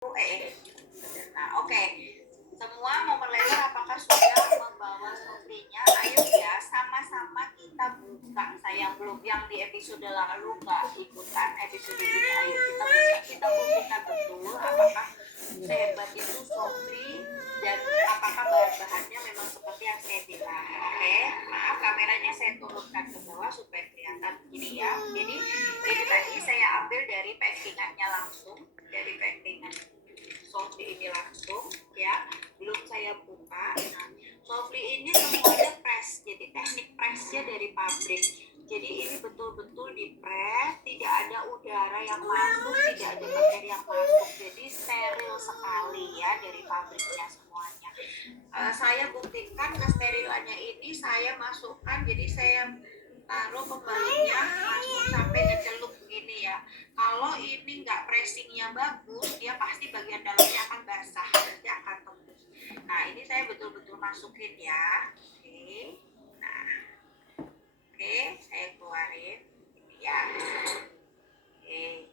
Oke. Semua momen laser apakah sudah membawa software-nya? Ayo ya, sama-sama kita buka. Saya belum yang di episode lalu nggak ikutan episode ini. Ayo kita buka, kita buktikan betul apakah sehebat itu software dan apakah bahan-bahannya memang seperti yang saya bilang. Oke, maaf kameranya saya turunkan ke bawah supaya kelihatan begini ya. Jadi ini tadi saya ambil dari packingannya langsung, dari packingan software ini langsung ya, belum saya buka. Nah, software ini semuanya press, jadi teknik pressnya dari pabrik. Jadi ini betul-betul di press, tidak ada udara yang masuk, tidak ada bakteri yang masuk, jadi steril sekali ya dari pabriknya semuanya. Saya buktikan kesterilannya ini saya masukkan, jadi saya taruh pembalutnya masuk sampai dicelup begini ya. Kalau ini nggak pressingnya bagus, dia pasti bagian dalamnya akan basah, nanti akan tembus. Nah ini saya betul-betul masukin ya. Oke, nah oke, saya keluarin ini ya. Oke,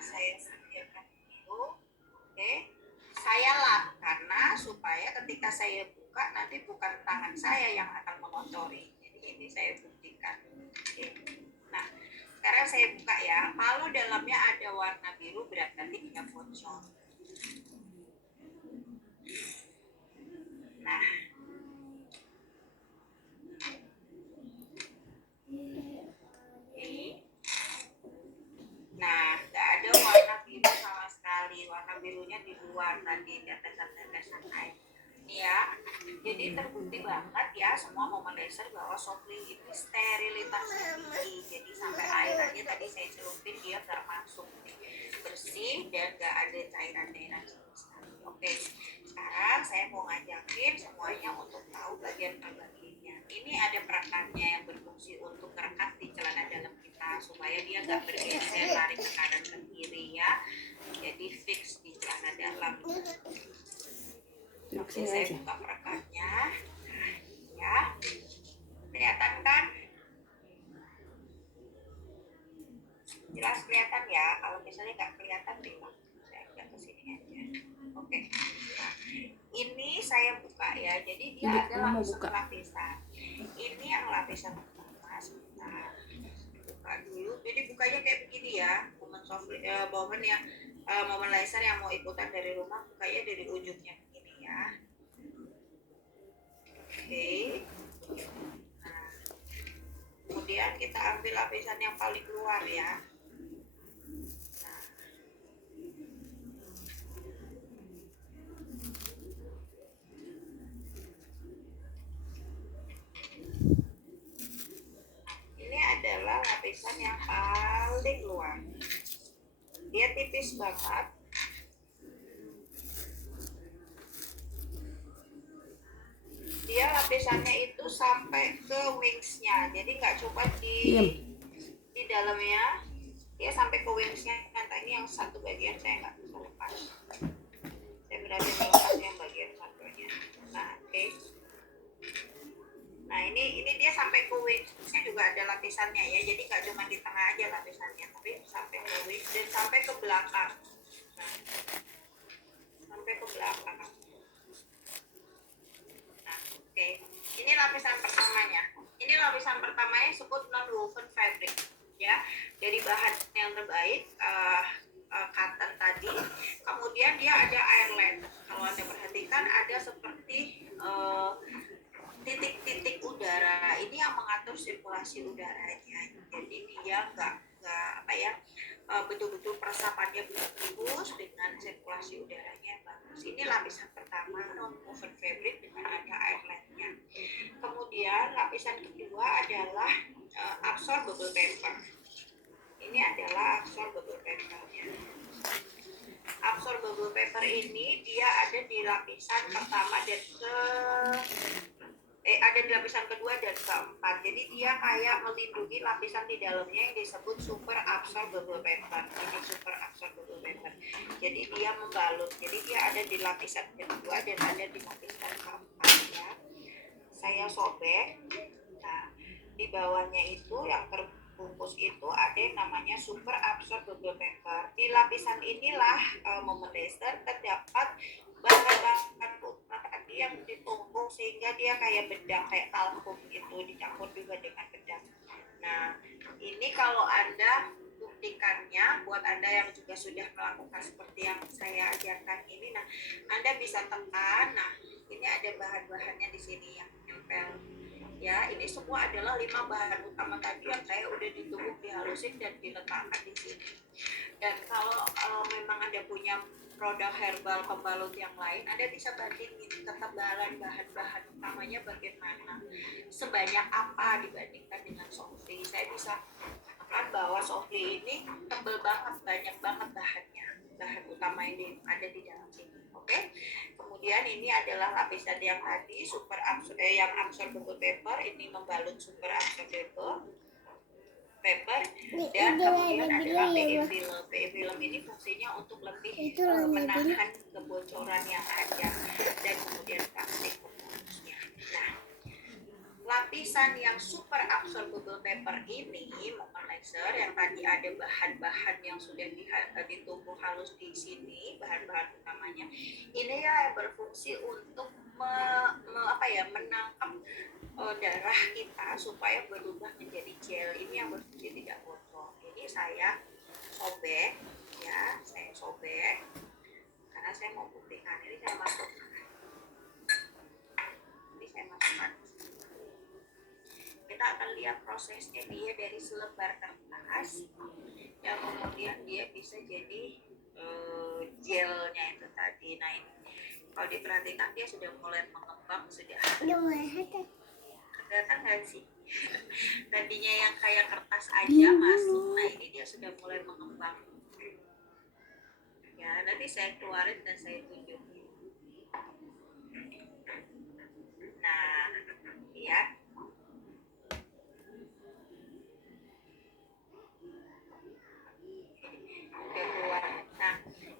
saya sediakan dulu. Oke, saya lap karena supaya ketika saya buka nanti bukan tangan saya yang akan mengotori. Jadi ini saya buktikan. Oke. Nah, sekarang saya buka ya. Kalau dalamnya ada warna biru berarti dia bocor. Nah, ini. Nah, nggak ada warna biru sama sekali. Warna birunya di luar tadi, di tetesan-tetesan air. Ini ya. Jadi terbukti banget ya semua momen laser bahwa softly ini sterilitasnya tinggi. Jadi sampai air aja tadi saya celupin dia termasuk bersih dan nggak ada cairan-cairan sama sekali. Oke, sekarang saya mau ngajakin semuanya untuk tahu bagian per bagiannya. Ini ada perekannya yang berfungsi untuk merekat di celana dalam kita supaya dia nggak bergeser lari ke kanan ke kiri ya. Jadi fix di celana dalam. Oke, saya buka perekannya. Nah, ya, kelihatan kan? Jelas kelihatan ya. Kalau misalnya nggak kelihatan bilang saya agak kesini aja. Oke, nah, ini saya buka ya. Jadi dia ada lapisan-lapisan. Ini yang lapisan pertama. Sebentar, buka dulu. Jadi bukanya kayak begini ya. Momen laser yang mau ikutan dari rumah bukanya dari ujungnya begini ya. Oke. Nah, kemudian kita ambil lapisan yang paling luar ya. Ini adalah lapisan yang paling luar. Dia tipis banget. Dia lapisannya itu sampai ke wingsnya. Jadi nggak cuma di dalamnya, dia sampai ke wingsnya. Nah, ini yang satu bagian saya nggak bisa lepas. Saya berani melepas yang bagian satunya. Nah, oke. Nah ini dia sampai ke wingsnya juga ada lapisannya ya, jadi nggak cuma di tengah aja lapisannya, tapi sampai ke wings dan sampai ke belakang. Nah, sampai ke belakang. Nah, oke. Ini lapisan pertamanya. Ini lapisan pertamanya disebut non-woven fabric ya, dari bahan yang terbaik cotton tadi. Kemudian dia ada airline. Kalau Anda perhatikan ada seperti titik-titik udara ini yang mengatur sirkulasi udaranya. Jadi dia nggak betul-betul peresapannya bagus dengan sirkulasi udaranya bagus. Ini lapisan pertama non-woven fabric dengan ada airline-nya. Kemudian lapisan kedua adalah absorbable paper. Ini adalah absorbable paper-nya. Absorbable paper ini dia ada di lapisan pertama dan ada di lapisan kedua dan keempat. Jadi dia kayak melindungi lapisan di dalamnya yang disebut super absorbable paper. Ini super absorbable paper. Jadi dia membalut. Jadi dia ada di lapisan kedua dan ada di lapisan keempat ya. Saya sobek. Nah, di bawahnya itu yang bungkus itu ada yang namanya super absorbable paper. Di lapisan inilah Momentaser terdapat bahan-bahan tadi yang ditumbuk sehingga dia kayak bedak, kayak talkum gitu, dicampur juga dengan bedak. Nah, ini kalau Anda buktikannya, buat Anda yang juga sudah melakukan seperti yang saya ajarkan ini, nah Anda bisa tekan. Nah, ini ada bahan-bahannya di sini yang nempel. Ya, ini semua adalah 5 bahan utama tadi yang saya udah ditumbuk, dihalusin dan diletakkan di sini. Dan kalau memang Anda punya produk herbal pembalut yang lain, Anda bisa bandingin ketebalan bahan-bahan utamanya bagaimana, sebanyak apa dibandingkan dengan Softly. Saya bisa katakan bahwa Softly ini tebal banget, banyak banget bahan utama yang ada di dalam sini. Oke. Kemudian ini adalah lapisan yang tadi yang absorbable paper, ini membalut super absorbable paper, dan kemudian adalah PE film. PE film ini fungsinya untuk lebih menahan kebocoran yang ada, dan kemudian plastik pembungkusnya. Nah, lapisan yang super absorbable paper ini Momentaser yang tadi ada bahan-bahan yang sudah ditumbuk halus di sini, bahan-bahan utamanya ini ya yang berfungsi untuk menangkap darah kita supaya berubah menjadi gel. Ini yang berfungsi tidak bocor. Ini saya sobek ya, karena saya mau buktikan. Ini saya masukkan. Kita akan lihat prosesnya dia dari selebar kertas yang kemudian dia bisa jadi gelnya itu tadi. Nah, ini kalau diperhatikan dia sudah mulai mengembang, sudah kelihatan nggak sih? Tadinya yang kayak kertas aja masuk, nah ini dia sudah mulai mengembang. Ya, nanti saya keluarin dan saya tunjukin. Nah, ya. Udah keluar. Nah,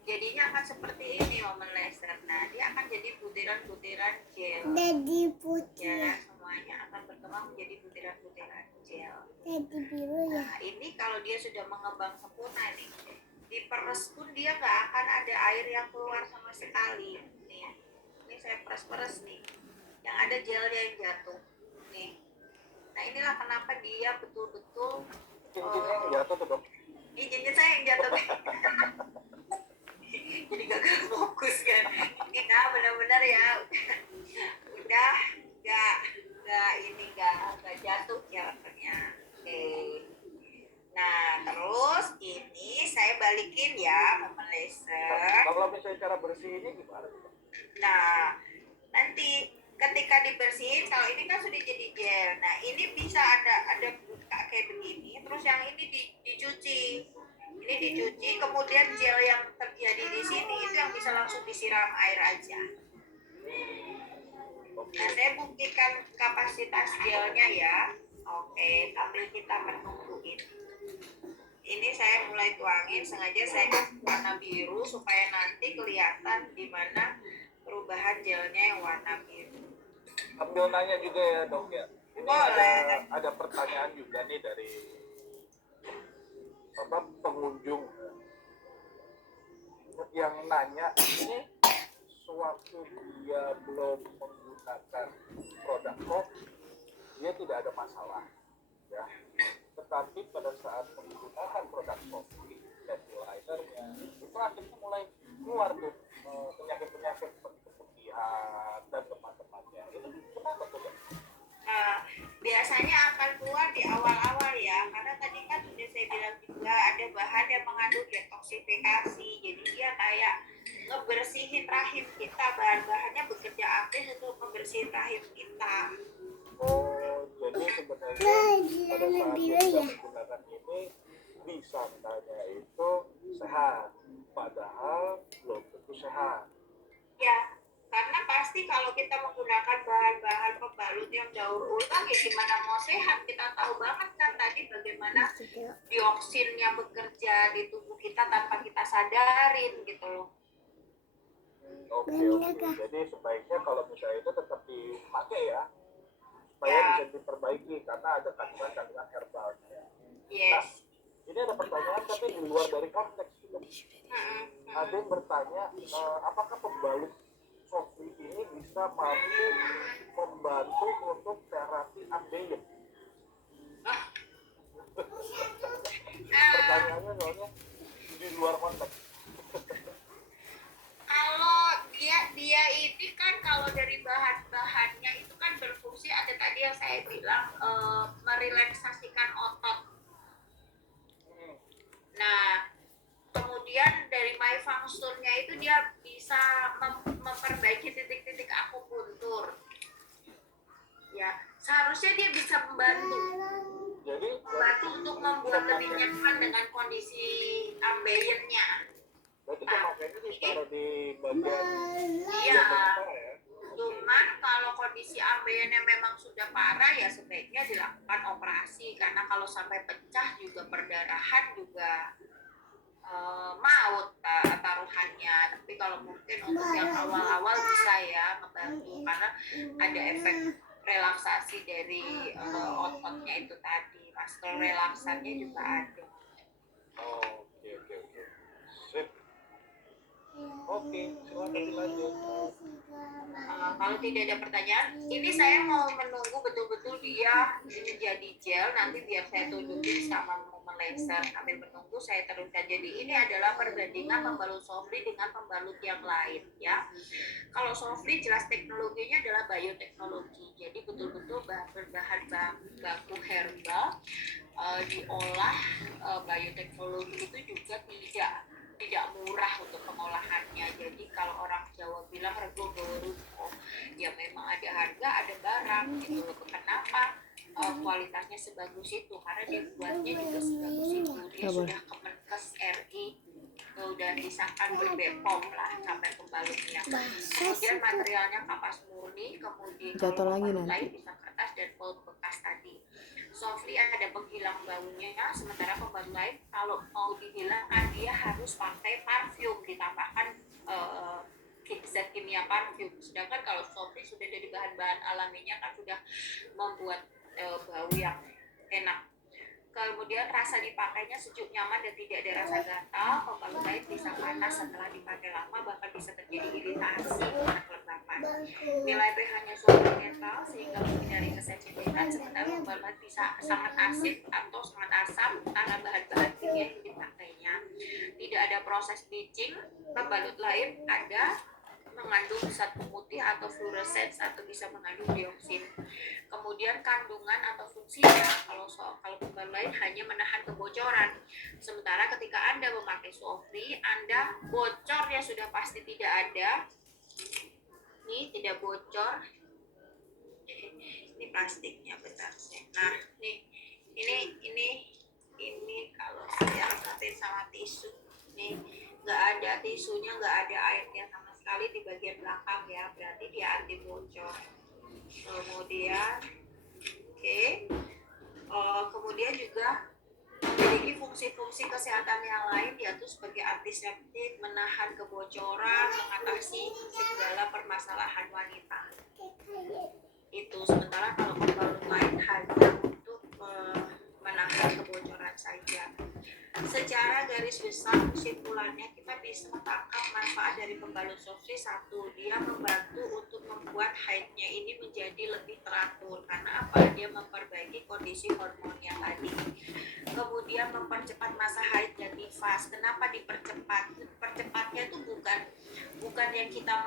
jadinya akan seperti ini Momentaser. Nah, dia akan jadi butiran-butiran gel. Jadi putih. Ya, semuanya akan berkembang menjadi butiran-butiran gel. Jadi biru ya. Nah, ini kalau dia sudah mengembang sempurna nih, diperes pun dia nggak akan ada air yang keluar sama sekali. Nih, ini saya peres-peres nih, yang ada gelnya yang jatuh. Nih. Nah, inilah kenapa dia betul-betul jatuh tuh, Dok. Ini saya yang jatuh. Jadi gagal fokus kan. Ini benar-benar ya udah nggak jatuh gelnya. Oke. Nah, terus ini saya balikin ya Momentaser. Kalau misalnya cara bersih ini gimana? Nah, nanti ketika dibersihin, kalau ini kan sudah jadi gel. Nah, ini bisa ada buka kayak begini. Terus yang ini dicuci. Ini dicuci, kemudian gel yang terjadi di sini itu yang bisa langsung disiram air aja. Nah, saya buktikan kapasitas gelnya ya. Oke, sambil kita menunggu ini. Ini saya mulai tuangin, sengaja saya kasih warna biru supaya nanti kelihatan di mana perubahan gelnya yang warna biru. Ambil nanya juga ya, Dok ya. Ini ada pertanyaan juga nih dari pengunjung yang nanya, ini sewaktu dia belum menggunakan produk Softly, dia tidak ada masalah ya, tetapi pada saat menggunakan produk Softly dan eyelinernya itu akhirnya mulai keluar tuh penyakit-penyakit seperti keputihan dan teman-temannya. Itu kenapa tuh ya? Biasanya akan keluar di awal-awal ya, karena tadi kan sudah saya bilang juga ada bahan yang mengandung detoksifikasi, jadi dia kayak ngebersihin rahim kita, bahan-bahannya bekerja aktif untuk membersihin rahim kita. Oh, jadi sebenarnya pada saat kita menggunakan ini disangkanya itu sehat, padahal belum tentu sehat. Ya, karena pasti kalau kita menggunakan bahan-bahan pembalut yang daur ulang ya gimana mau sehat. Kita tahu banget kan tadi bagaimana dioksinnya bekerja di tubuh kita tanpa kita sadarin gitu loh. Oke. Jadi sebaiknya kalau misalnya itu tetap dipakai ya, supaya bisa diperbaiki karena ada kandungan-kandungan herbal. Yes. Ini ada pertanyaan tapi di luar dari konteks gitu. Ada yang bertanya, apakah pembalut Sofri ini bisa mampu membantu untuk terapi ambeien? Pertanyaannya soalnya di luar konteks. Kalau dia ini kan kalau dari bahan-bahannya itu kan berfungsi, ada tadi yang saya bilang merelaksasikan otot. Nah, kemudian dari myfunctionnya itu dia bisa memperbaiki titik-titik akupuntur. Ya, seharusnya dia bisa membantu untuk membuat lebih nyaman dengan kondisi ambeiennya. Berarti pemakaiannya ditaruh di bagian Iya. Cuman kalau kondisi ambeiennya memang sudah parah ya sebaiknya dilakukan operasi, karena kalau sampai pecah juga perdarahan juga maut taruhannya. Tapi kalau mungkin untuk yang awal-awal bisa ya membantu, karena ada efek relaksasi dari ototnya itu tadi. Muscle relaksannya juga ada. Oke. Sip. Oke, silakan dilanjut. Kalau tidak ada pertanyaan, ini saya mau menunggu betul-betul dia menjadi gel. Nanti biar saya tunjukin sama momen laser. Sambil menunggu saya teruskan. Jadi ini adalah perbandingan pembalut Sofri dengan pembalut yang lain ya. Kalau Sofri jelas teknologinya adalah bioteknologi. Jadi betul-betul berbahan baku herbal, diolah. Bioteknologi itu juga tidak murah untuk pengolahannya. Jadi kalau orang Jawa bilang rego baru, ya memang ada harga, ada barang gitu loh. Kenapa kualitasnya sebagus itu? Karena dia buatnya juga sebagus itu. Dia sudah Kemenkes RI, sudah disahkan ber-BPOM lah sampai pembalutnya. Kemudian materialnya kapas murni, kemudian jatuh lagi pembalut nanti. lain bisa kertas dan pulp bekas tadi. Sofri ada penghilang baunya, sementara pembalut lain kalau mau dihilangkan dia harus pakai parfum, ditambahkan zat kimia parfum. Sedangkan kalau Sofri sudah dari bahan-bahan alaminya kan sudah membuat bau yang enak. Kemudian rasa dipakainya sejuk, nyaman, dan tidak ada rasa gatal. Pembalut lain bisa panas setelah dipakai lama, bahkan bisa terjadi iritasi karena kelembapan. Nilai pH-nya suatu netral sehingga menghindari kesensitivitan, sementara pembalut bisa sangat asid atau sangat asam karena bahan-bahan kimia yang dipakainya. Tidak ada proses bleaching. Pembalut lain ada mengandung zat pemutih atau fluorescence atau bisa mengandung dioksin. Kemudian kandungan atau fungsinya, kalau pembalut lain hanya menahan kebocoran. Sementara ketika Anda memakai Sofri, Anda bocornya sudah pasti tidak ada. Ini tidak bocor. Ini plastiknya, bentar. Nah, nih ini kalau saya angkatin sama tisu, nih nggak ada tisunya, nggak ada airnya sama sekali di bagian belakang ya, berarti dia anti bocor. Kemudian kemudian juga memiliki fungsi-fungsi kesehatan yang lain, yaitu sebagai antiseptik, menahan kebocoran, mengatasi segala permasalahan wanita. Itu sementara kalau pembalut lain hanya untuk menahan kebocoran saja. Secara garis besar kesimpulannya kita bisa menangkap manfaat dari pembalut Sofri. Satu, dia membantu untuk membuat haidnya ini menjadi lebih teratur. Karena apa? Dia memperbaiki kondisi hormonnya tadi. Kemudian mempercepat masa haid dan nifas. Kenapa dipercepat? Percepatnya itu bukan yang kita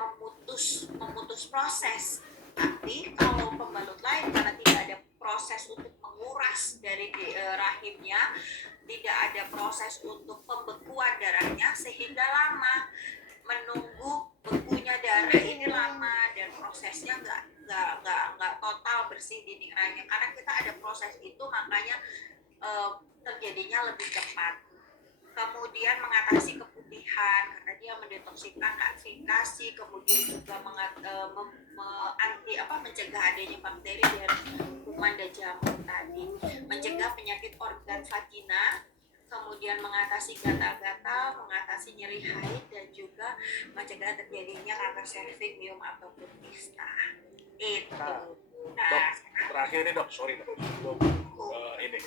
memutus proses. Tapi kalau pembalut lain, karena tidak ada proses untuk menguras dari rahimnya, tidak ada proses untuk pembekuan darahnya, sehingga lama menunggu bekunya darah ini lama, dan prosesnya nggak total bersih dinding rahimnya. Karena kita ada proses itu, makanya terjadinya lebih cepat. Kemudian mengatasi keputihan karena dia mendetoksikan aktivitas, kemudian juga mencegah adanya bakteri dan kuman dan jamur tadi, mencegah penyakit organ vagina, kemudian mengatasi gatal-gatal, mengatasi nyeri haid, dan juga mencegah terjadinya kanker serviks, miom ataupun kista. Itu. Dok, terakhir nih dok, sorry dok. Ini.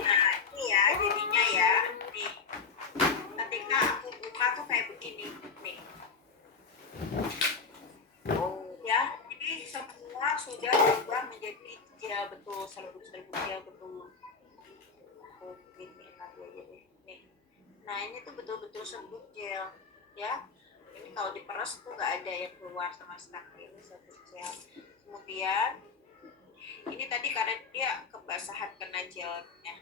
Nah, ini ya jadinya ya. Nih, ketika aku buka tuh kayak begini. Nih, Oh, ya. Jadi semua sudah berubah menjadi gel betul, serbuk-serbuk gel betul. Aku ini lagi aja deh. Nih. Nah, ini tuh betul-betul serbuk gel, ya. Ini kalau diperes tuh nggak ada yang keluar sama sekali. Ini serbuk gel. Kemudian ini tadi karena dia kebasahan kena gelnya.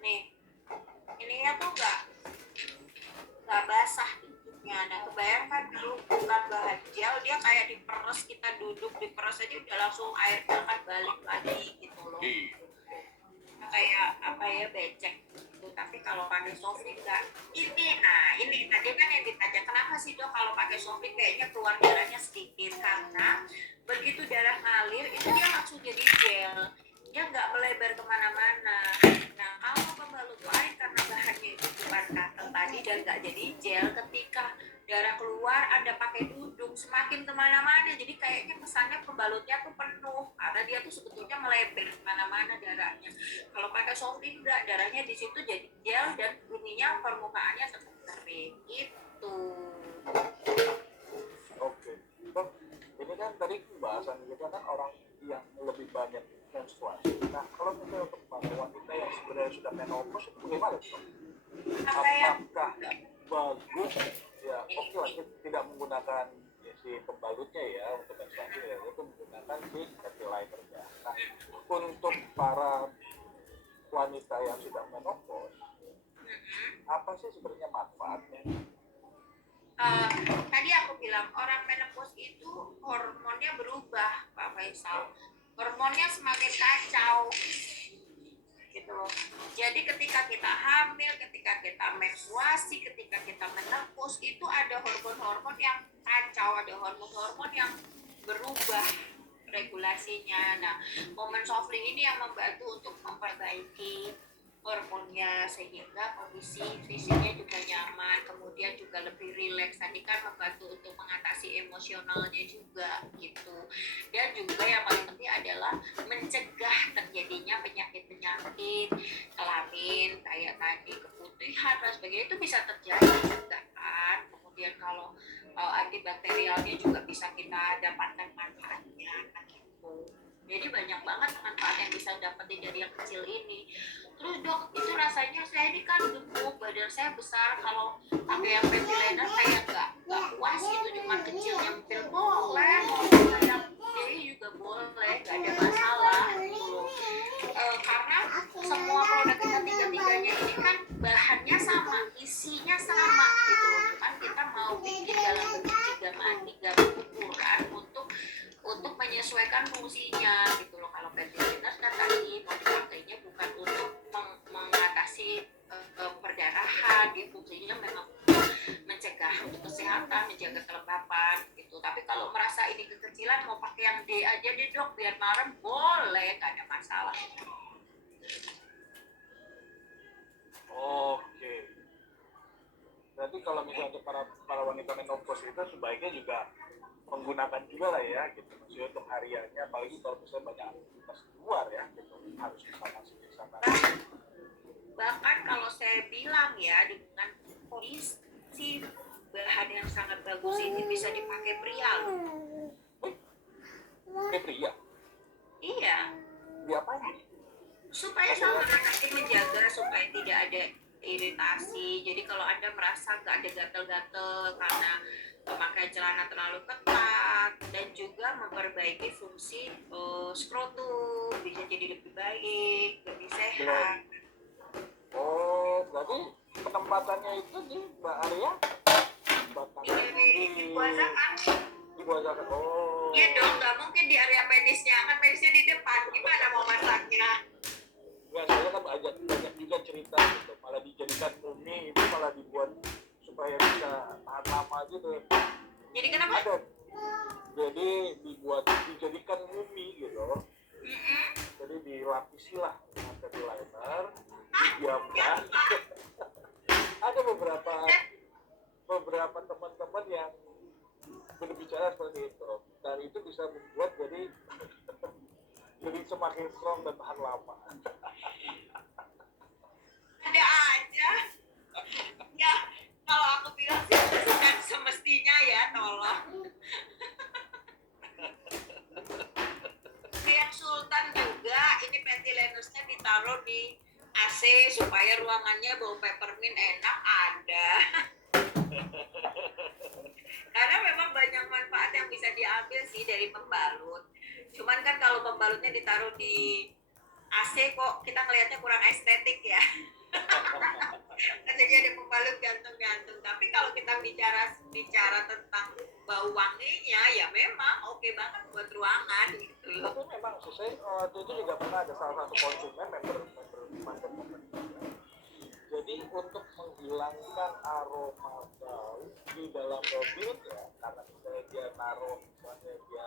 Nih, ininya tuh nggak basah tutupnya. Nah, kebayangkan kalau bukan bahan gel, dia kayak diperes, kita duduk diperes aja udah langsung airnya akan balik lagi gitu loh. Kayak apa ya, becek gitu. Tapi kalau pakai Sofri enggak. Ini tadi kan yang ditanya kenapa sih Dok kalau pakai Sofri kayaknya keluar darahnya sedikit, karena begitu darah ngalir itu dia langsung jadi gel, dia nggak melebar kemana-mana. Nah, kalau pembalut lain karena bahannya itu bukan cotton tadi dan nggak jadi gel, ketika darah keluar Anda pakai dudung semakin kemana-mana, jadi kayaknya kesannya pembalutnya tuh penuh karena dia tuh sebetulnya melebar kemana-mana darahnya. Kalau pakai Sofri enggak, darahnya di situ jadi gel dan ininya permukaannya tetap kering gitu. oke. Dok, ini kan tadi pembahasan kita kan orang yang lebih banyak menstruasi. Nah, kalau misalnya untuk para wanita yang sebenarnya sudah menopause itu bagaimana, Dok? Apa yang Apakah bagus ya oke lah kita tidak menggunakan ya, si pembalutnya ya untuk menstruasi ya, itu menggunakan si fertilizer ya. Nah, untuk para wanita yang sudah menopause apa sih sebenarnya manfaatnya? Tadi aku bilang orang menopause itu hormonnya berubah, Pak Faisal. Hormonnya semakin kacau gitu loh. Jadi ketika kita hamil, ketika kita menstruasi, ketika kita menopause itu ada hormon-hormon yang kacau, ada hormon-hormon yang berubah regulasinya. Nah, momen Sofri ini yang membantu untuk memperbaiki hormonnya sehingga kondisi fisiknya juga nyaman, kemudian juga lebih rileks. Tadi kan membantu untuk mengatasi emosionalnya juga gitu. Dan juga yang paling penting adalah mencegah terjadinya penyakit-penyakit kelamin kayak tadi keputihan dan sebagainya, itu bisa terjadi juga kan. Kemudian kalau antibakterialnya juga bisa kita dapatkan manfaatnya kan gitu. Jadi banyak banget manfaat yang bisa dapetin dari yang kecil ini. Terus Dok, itu rasanya saya ini kan gemuk, badan saya besar, kalau pakai yang baby liner kayak nggak puas gitu, cuma kecil nyempil boleh, mau yang gede juga boleh, nggak ada masalah gitu loh. Karena semua produk kita tiga-tiganya ini kan bahannya sama, isinya sama gitu loh. Cuman kita mau bikin dalam bentuk tiga ukuran untuk menyesuaikan fungsinya gitu loh. Kalau ventilator kan tadi mau dipakainya bukan untuk mengatasi perdarahan, dia fungsinya memang mencegah untuk kesehatan, menjaga kelembapan gitu. Tapi kalau merasa ini kekecilan mau pakai yang D aja deh Dok biar marem, boleh, gak ada masalah. Oke. Berarti kalau misalnya untuk para wanita menopause itu sebaiknya juga menggunakan juga lah ya gitu, maksudnya untuk hariannya, apalagi kalau misalnya banyak aktivitas di luar ya gitu, harus bisa Bahkan kalau saya bilang ya, dengan kondisi bahan yang sangat bagus ini bisa dipakai pria loh. pria Iya, diapain? supaya sama nanti menjaga supaya tidak ada iritasi. Jadi kalau Anda merasa nggak ada gatel-gatel karena memakai celana terlalu ketat, dan juga memperbaiki fungsi skrotum, bisa jadi lebih baik, lebih sehat. Oh, berarti penempatannya itu di Mbak Arya batang Dibuasakan. dibuasakan. Oh. Iya dong, nggak mungkin di area penisnya, kan penisnya di depan, gimana mau masaknya? Enggak, saya kan banyak juga cerita gitu, malah dijadikan mumi itu malah dibuat supaya bisa tahan lama gitu. Jadi kenapa? Ada. Jadi dijadikan mumi gitu. Jadi dilapisi lah dengan fertilizer, didiamkan. Ada beberapa teman-teman yang berbicara seperti itu, dan itu bisa membuat jadi jadi semakin strong dan tahan lama. Ada aja. Ya, kalau aku bilang sih bukan semestinya ya, tolong. Yang Sultan juga, ini ventilatornya ditaruh di AC supaya ruangannya bau peppermint enak ada. Karena memang banyak manfaat yang bisa diambil sih dari pembalut. Cuman kan kalau pembalutnya ditaruh di AC kok kita ngelihatnya kurang estetik ya. Jadi ada pembalut gantung-gantung. Tapi kalau kita bicara tentang bau wanginya, ya memang oke banget buat ruangan gitu loh. Tapi memang sih saya waktu itu juga pernah ada salah satu konsumen member mantan jadi untuk menghilangkan aroma bau di dalam mobil ya, karena misalnya dia naruh, misalnya dia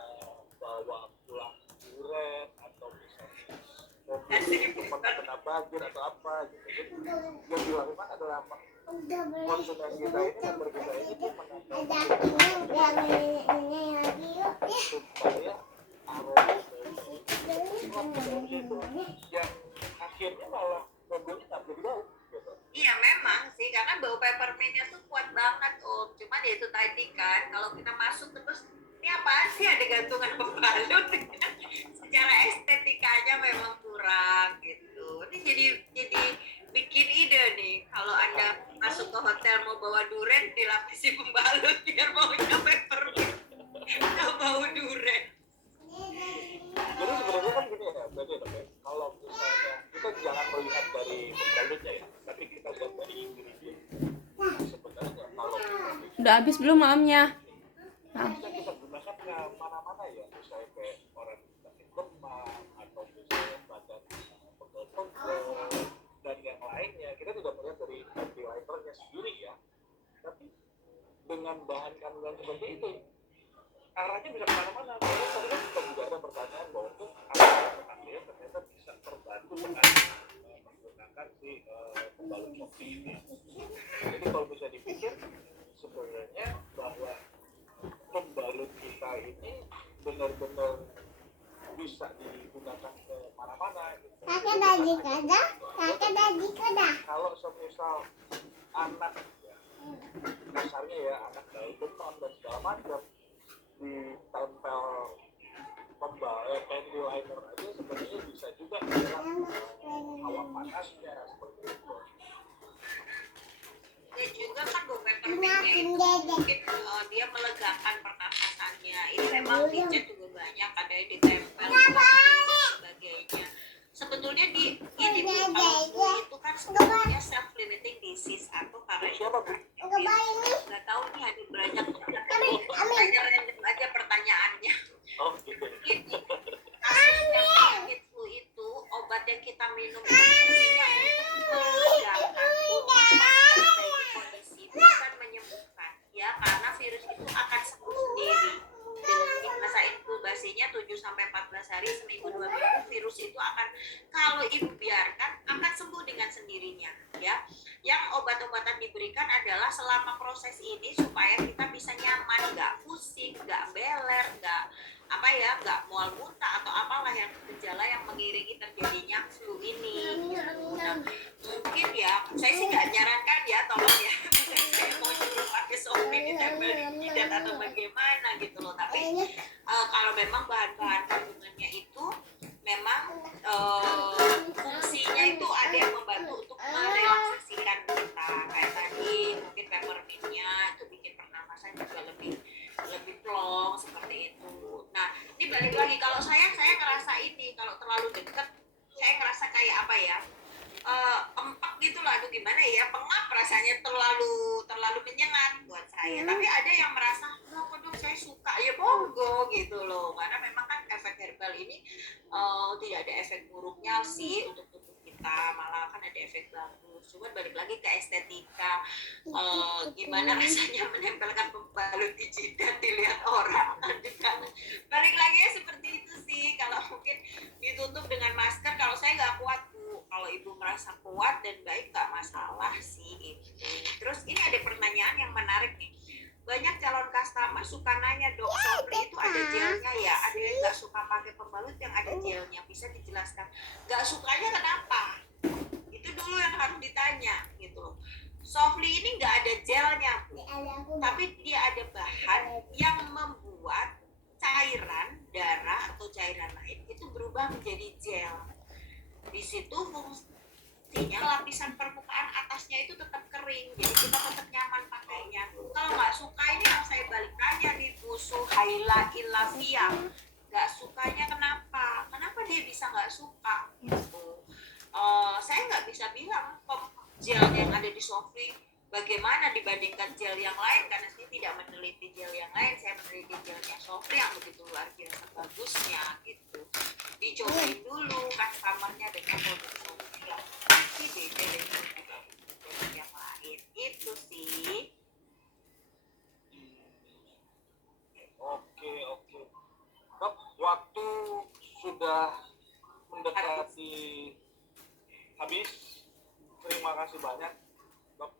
bawa pulang durian atau misalnya mobil itu pernah kena banjir atau apa gitu. Jadi yang dilakukan adalah konsumen kita ini, member kita ini tuh supaya aroma itu yang akhirnya malah mobilnya nggak jadi bau. Iya memang sih, karena bau peppermintnya tuh kuat banget Om. Cuman ya itu tadi kan, kalau kita masuk terus ini apaan sih ada gantungan pembalut. Secara estetikanya memang kurang gitu. Ini jadi bikin ide nih, kalau Anda masuk ke hotel mau bawa durian dilapisi pembalut biar baunya peppermint, nggak bau durian. Jadi sebenarnya kan gini ya, berarti ya, kalau misalnya kita jangan melihat dari pembalutnya ya, tapi kita lihat dari ingredient. Sebenarnya kalau Udah habis belum maamnya? bisa kita gunakan ke mana-mana ya, misalnya kayak orang sakit demam atau misalnya badan pegel-pegel dan yang lainnya. Kita tidak melihat dari ventilatornya sendiri ya, tapi dengan bahan kandungan seperti itu arahnya bisa kemana-mana. Karena tadi kan kita juga ada pertanyaan bahwa untuk arahnya ternyata bisa terbantu dengan menggunakan si pembalut kopi ini. Jadi kalau bisa dipikir sebenarnya bahwa pembalut kita ini benar-benar bisa digunakan ke mana-mana gitu. Kalau semisal anak ya, dasarnya ya anak dari demam dan segala macam ditempel ventilator aja sebenarnya bisa juga hilang hawa panasnya seperti itu. Dan juga kan bau peppermintnya itu mungkin dia melegakan pernafasannya. Ini memang pijat juga banyak, ada yang ditempel dan sebagainya. Sebetulnya di ini Bu, kalau flu itu kan sebetulnya self limiting disease atau karena nggak tahu nih ada banyak hanya random aja pertanyaannya. Oh gitu. Mungkin kasusnya penyakit flu itu obat yang kita minum itu fungsinya untuk melegakan, untuk memperbaiki kondisi, bukan menyembuhkan ya, karena virus itu akan sembuh sendiri dengan masa inkubasinya 7-14 hari, seminggu 2 minggu virus itu akan, kalau ibu biarkan, akan sembuh dengan sendirinya ya. Yang obat-obatan diberikan adalah selama proses ini supaya kita bisa nyaman, nggak pusing, nggak beler, nggak mual muntah atau apalah yang gejala yang mengiringi terjadinya flu ini. Nah, mungkin ya, saya sih nggak nyarankan ya, tolong ya, saya mau nyuruh pakai Softee ditempel di jidat atau bagaimana gitu loh. Tapi kalau memang bahan-bahan kandungannya itu memang fungsinya itu ada yang membantu untuk merelaksasikan kita, kayak tadi mungkin peppermintnya itu bikin pernafasan juga lebih plong seperti itu. Nah ini balik lagi, kalau saya ngerasa ini kalau terlalu dekat saya ngerasa kayak apa ya, empak gitu lah, aduh gimana ya, pengap rasanya, terlalu menyengat buat saya. Tapi ada yang merasa kok saya suka, ya monggo gitu loh, karena memang kan efek herbal ini tidak ada efek buruknya sih untuk tubuh kita, malah kan ada efek bagus. Cuma balik lagi ke estetika, gimana rasanya menempelkan pembalut di jidat dilihat orang kan, balik lagi ya seperti itu sih. Kalau mungkin ditutup dengan masker, kalau saya nggak kuat Bu, kalau ibu merasa kuat dan baik nggak masalah sih gitu. Terus ini ada pertanyaan yang menarik nih, banyak calon customer suka nanya, dok Softee itu ada gelnya ya, ada yang nggak suka suka pakai pembalut yang ada gelnya, bisa dijelaskan nggak sukanya kenapa? Itu dulu yang harus ditanya gitu loh. Softly ini nggak ada gelnya Bu, tapi dia ada bahan yang membuat cairan darah atau cairan lain itu berubah menjadi gel. Di situ fungsinya lapisan permukaan atasnya itu tetap kering, jadi kita tetap nyaman pakainya. Kalau nggak suka ini yang saya balik tanya nih Bu Suhaila Ilafia, nggak sukanya kenapa? Kenapa dia bisa nggak suka? Gitu. Saya nggak bisa bilang gel yang ada di Softly bagaimana dibandingkan gel yang lain karena saya tidak meneliti gel yang lain, saya meneliti gelnya Softly yang begitu luar biasa bagusnya gitu. Dicobain dulu customernya dengan produk Softly yang pasti beda dengan produk yang lain. Itu sih. Oke. Dok, waktu sudah mendekati habis. Terima kasih banyak. Dok.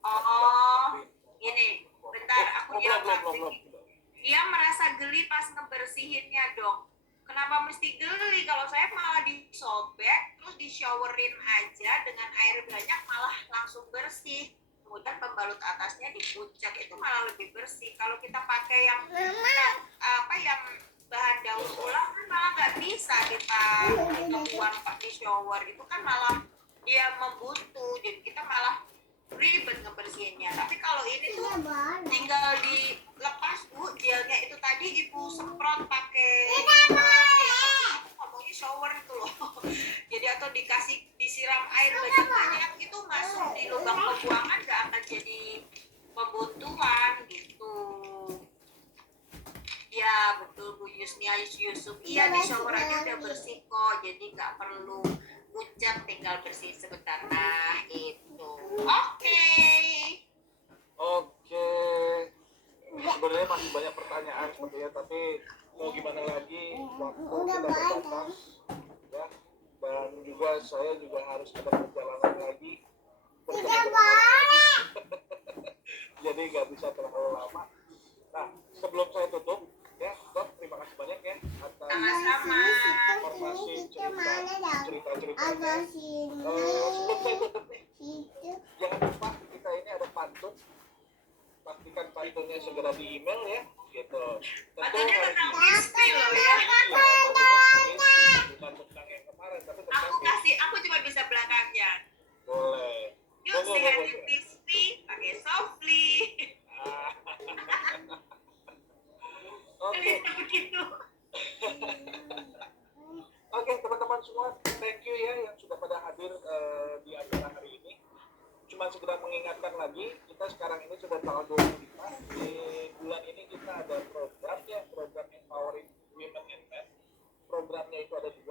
Gini, bentar aku bilang belum. dia merasa geli pas ngebersihinnya dong. Kenapa mesti geli? Kalau saya malah disobek terus di-showerin aja dengan air banyak malah langsung bersih. Kemudian pembalut atasnya dipucak itu malah lebih bersih. Kalau kita pakai yang yang bahan daur ulang kan malah nggak bisa kita buang pakai shower, itu kan malah dia membuntu, jadi kita malah ribet ngebersihinnya. Tapi kalau ini tuh tinggal dilepas Bu, gelnya itu tadi Ibu semprot pakai aku ngomongnya shower itu loh. Jadi atau disiram air banyak-banyak itu masuk di lubang pembuangan nggak akan jadi pembuntuan gitu. Ya betul Bu Yusnia Yusuf. Iya di shower aja udah bersih kok, jadi nggak perlu ucap, tinggal bersih sebentar. Nah itu. Oke. Sebenarnya masih banyak pertanyaan sebetulnya, tapi mau gimana lagi, waktu kita terbatas, ya. Dan juga saya juga harus ada perjalanan lagi. Jadi nggak bisa terlalu lama. Nah, sebelum saya tutup, ya, Dok, terima kasih banyak ya atas Sama-sama. informasi ceritanya. Sebelum saya tutup nih, jangan lupa kita ini ada pantun. Pastikan pantunnya segera di email ya, gitu. Pantunnya tentang istri loh ya. Bukan tentang yang kemarin, tapi Aku cuma bisa belakangnya. boleh. Yuk sehat Crispy pakai Softly. Oke. Begitu. Oke, teman-teman semua, thank you ya yang sudah pada hadir di acara hari ini. Cuma segera mengingatkan lagi, kita sekarang ini sudah tanggal 25. Di bulan ini kita ada program Empowering Women and Men. Programnya itu ada di